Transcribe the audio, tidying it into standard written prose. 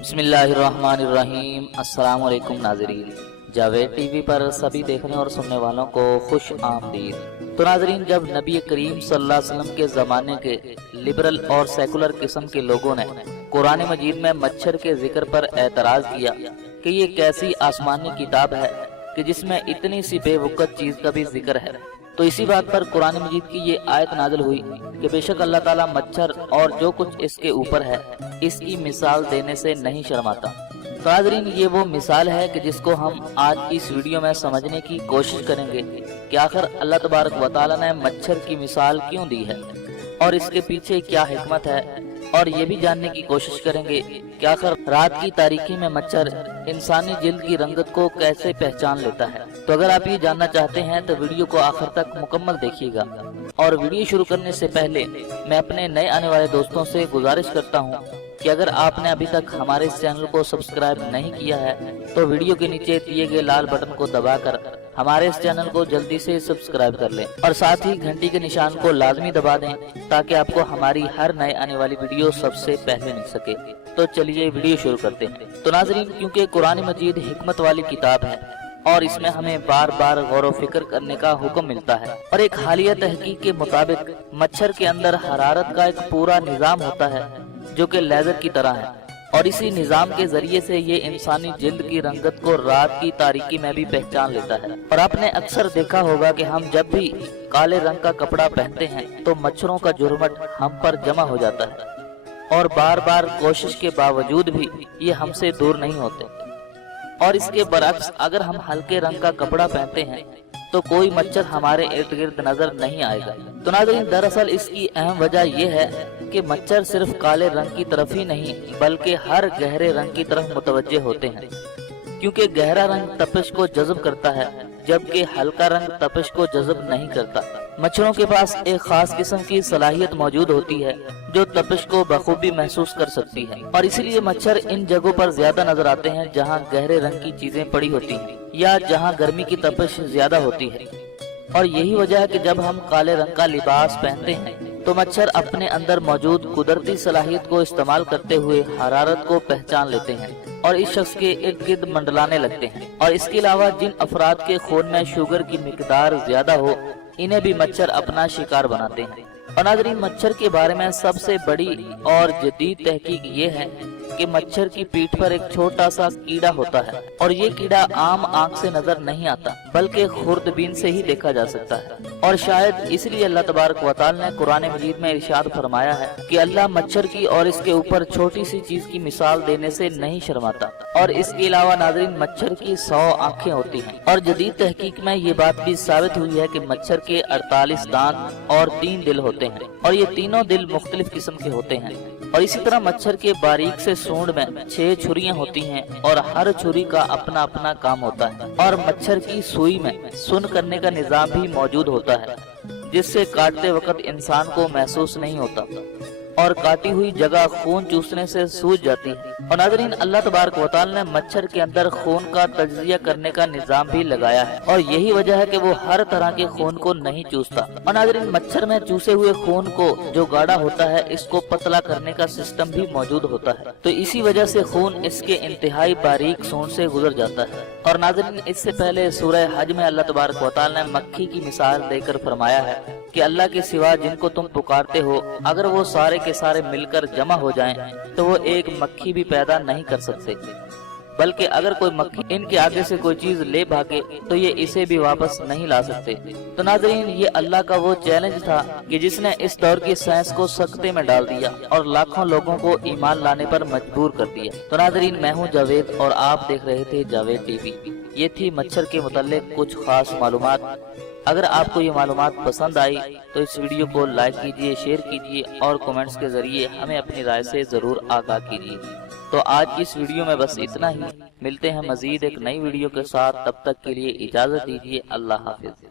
बिस्मिल्लाहिर्रहमानिर्रहीम। अस्सलाम वालेकुम नाज़रीन, जावेद टीवी पर सभी देखने और सुनने वालों को खुश आमदीद। तो नाज़रीन, जब नबी करीम सल्लल्लाहु अलैहि वसल्लम के ज़माने के लिबरल और सेकुलर किस्म के लोगों ने कुरान मजीद में मच्छर के जिक्र पर एतराज़ किया कि ये कैसी आसमानी किताब है कि जिसमें इतनी सी बेवकूफ़ चीज़ का भी जिक्र है, तो इसी बात पर कुरान मजीद की ये आयत नाज़िल हुई कि बेशक अल्लाह ताला मच्छर और जो कुछ इसके ऊपर है इसकी मिसाल देने से नहीं शर्माता। तो नाज़रीन, ये वो मिसाल है कि जिसको हम आज की इस वीडियो में समझने की कोशिश करेंगे कि आखिर अल्लाह तबारक व तआला ने मच्छर की मिसाल क्यों दी है और इसके पीछे क्या हिकमत है, और ये भी जानने की कोशिश करेंगे कि आखिर रात की तारीकी में मच्छर इंसानी जिल्द की रंगत को कैसे पहचान लेता है। तो अगर आप ये जानना चाहते हैं तो वीडियो को आखिर तक मुकम्मल देखिएगा। और वीडियो शुरू करने से पहले मैं अपने नए आने वाले दोस्तों से गुजारिश करता हूँ कि अगर आपने अभी तक हमारे इस चैनल को सब्सक्राइब नहीं किया है तो वीडियो के नीचे दिए गए लाल बटन को दबाकर हमारे इस चैनल को जल्दी से सब्सक्राइब कर लें और साथ ही घंटी के निशान को लाजमी दबा दें ताकि आपको हमारी हर नए आने वाली वीडियो सबसे पहले मिल सके। तो चलिए वीडियो शुरू करते हैं। तो नाज़रीन, क्योंकि कुरान मजीद हिकमत वाली किताब है और इसमें हमें बार बार गौर व फिक्र करने का हुक्म मिलता है, और एक हालिया तहकीक के मुताबिक मच्छर के अंदर हरारत का एक पूरा निज़ाम होता है जो कि लेजर की तरह है, और इसी निज़ाम के जरिए से ये इंसानी जिल्द की रंगत को रात की तारीकी में भी पहचान लेता है। और आपने अक्सर देखा होगा कि हम जब भी काले रंग का कपड़ा पहनते हैं तो मच्छरों का झुरमुट हम पर जमा हो जाता है और बार बार कोशिश के बावजूद भी ये हमसे दूर नहीं होते। और इसके बरअक्स अगर हम हल्के रंग का कपड़ा पहनते हैं तो कोई मच्छर हमारे इर्द गिर्द नजर नहीं आएगा। तो नाज़रीन, दरअसल इसकी अहम वजह यह है कि मच्छर सिर्फ काले रंग की तरफ ही नहीं बल्कि हर गहरे रंग की तरफ मुतवज्जे होते हैं, क्योंकि गहरा रंग तपिश को जज़ब करता है जबकि हल्का रंग तपिश को जज़ब नहीं करता। मच्छरों के पास एक खास किस्म की सलाहियत मौजूद होती है जो तपिश को बखूबी महसूस कर सकती है, और इसीलिए मच्छर इन जगहों पर ज्यादा नजर आते हैं जहां गहरे रंग की चीजें पड़ी होती हैं या जहां गर्मी की तपिश ज्यादा होती है। और यही वजह है कि जब हम काले रंग का लिबास पहनते हैं तो मच्छर अपने अंदर मौजूद कुदरती सलाहियत को इस्तेमाल करते हुए हरारत को पहचान लेते हैं और इस शख्स के इर्द गिर्द मंडलाने लगते हैं। और इसके अलावा जिन अफराद के खून में शुगर की मिकदार ज्यादा हो इन्हें भी मच्छर अपना शिकार बनाते हैं। और नाज़रीन, मच्छर के बारे में सबसे बड़ी और जदीद तहकीक ये है कि मच्छर की पीठ पर एक छोटा सा कीड़ा होता है, और ये कीड़ा आम आंख से नजर नहीं आता बल्कि खुर्दबीन से ही देखा जा सकता है। और शायद इसलिए अल्लाह तबारक व तआला ने कुरान मजीद में इरशाद फरमाया है कि अल्लाह मच्छर की और इसके ऊपर छोटी सी चीज की मिसाल देने से नहीं शर्माता। और इसके अलावा नाज़रीन, मच्छर की 100 आंखें होती हैं, और जदीद तहकीक में ये बात भी साबित हुई है कि मच्छर के 48 दांत और 3 दिल होते हैं, और ये तीनों दिल मुख्तलिफ किस्म के होते हैं। और इसी तरह मच्छर के बारीक से सूंड में 6 छुरियां होती हैं और हर छुरी का अपना अपना काम होता है। और मच्छर की सुई में सुन करने का निजाम भी मौजूद होता है जिससे काटते वक्त इंसान को महसूस नहीं होता और काटी हुई जगह खून चूसने से सूज जाती है। और नाज़रीन, अल्लाह तबारक व तआला ने मच्छर के अंदर खून का तज्जिया करने का निजाम भी लगाया है, और यही वजह है कि वो हर तरह के खून को नहीं चूसता। और नाज़रीन, मच्छर में चूसे हुए खून को जो गाढ़ा होता है इसको पतला करने का सिस्टम भी मौजूद होता है, तो इसी वजह से खून इसके इंतहाई बारीक सूंड से गुजर जाता है। और नाज़रीन, इससे पहले सूरह हज में अल्लाह तबारक व तआला ने मक्खी की मिसाल देकर फरमाया है कि अल्लाह के सिवा जिनको तुम पुकारते हो अगर वो सारे के सारे मिलकर जमा हो जाएं तो वो एक मक्खी भी पैदा नहीं कर सकते, बल्कि अगर कोई मक्खी इनके आगे से कोई चीज ले भागे तो ये इसे भी वापस नहीं ला सकते। तो नाज़रीन, ये अल्लाह का वो चैलेंज था कि जिसने इस दौर की साइंस को सकते में डाल दिया और लाखों लोगों को ईमान लाने पर मजबूर कर दिया। तो नाज़रीन, मैं हूँ जावेद और आप देख रहे थे जावेद टीवी। ये थी मच्छर के मुताल्लिक कुछ खास मालूमात। अगर आपको ये मालूमात पसंद आई तो इस वीडियो को लाइक कीजिए, शेयर कीजिए और कमेंट्स के जरिए हमें अपनी राय से जरूर आगाह कीजिए। तो आज की इस वीडियो में बस इतना ही। मिलते हैं मजीद एक नई वीडियो के साथ, तब तक के लिए इजाजत दीजिए। अल्लाह हाफिज।